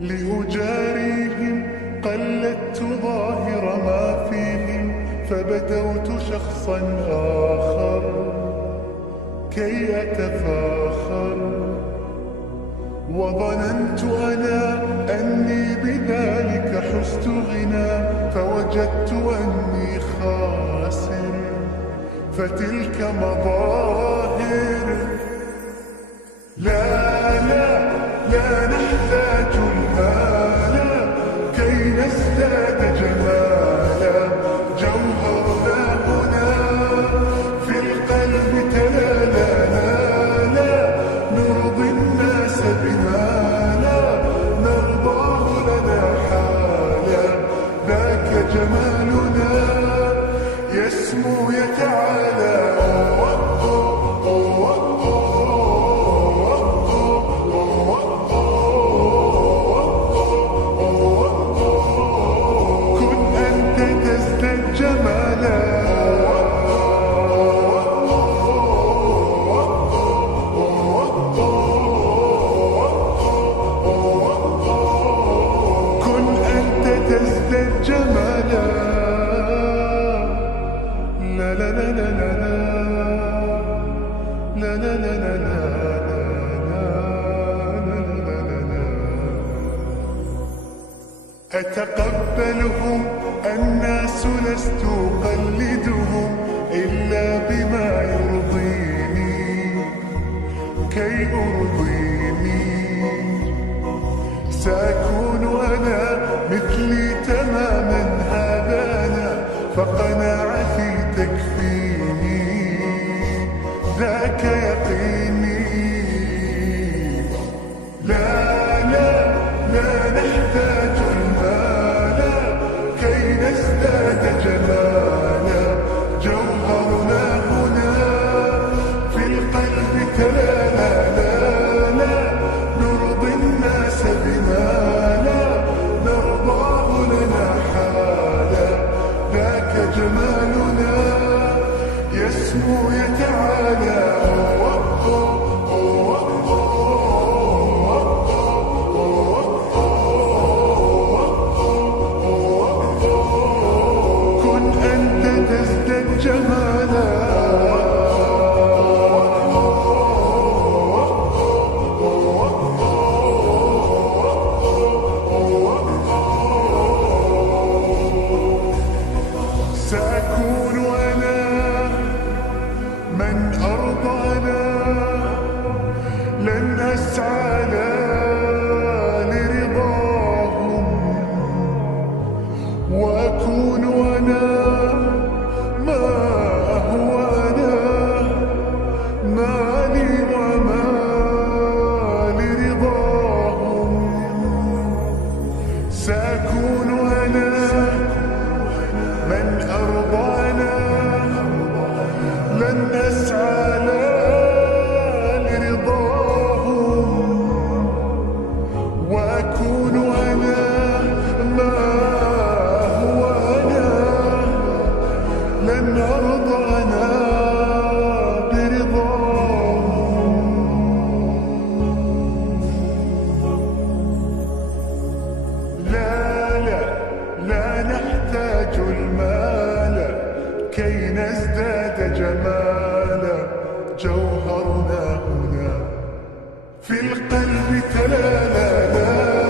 لأجاريهم قلدت ظاهر ما فيهم، فبدوت شخصا آخر كي أتفاخر، وظننت أنا أني بذلك حزت غنى، فوجدت أني خاسر، فتلك مظاهر. لا نحتاج المال كي نزداد جمالا، جوهرنا هنا في القلب تلالا. لا نرضي الناس بما لا نرضاه لنا حالا، ذاك جمالنا يسمو يتعالى. أتقبلهم الناس لست أقلدهم إلا بما يرضيني كي أرضيني. سأكون أنا مثلي تماما، هذا أنا، فقناعتي تكفيني، ذاك يقيني. لا نحتاج المال كي نزداد جمالا، جوهرنا هنا في القلب تلالا. لا نرضي الناس بما لا نرضاه لنا حالا، ذاك جمالنا يسمو يتعالى. سأكون أنا من أرضانا، لن أسعى لرضاهم، وأكون أنا ما هو أنا، مالي وما لرضاهم. سأكون أنا من أرضانا، لن أسعى لرضاهم، وأكون أنا ما هو أنا، لن أرضى أنا برضاهم. لا نحتاج المال كي نزداد جمالا، جوهرنا هنا في القلب تلالا.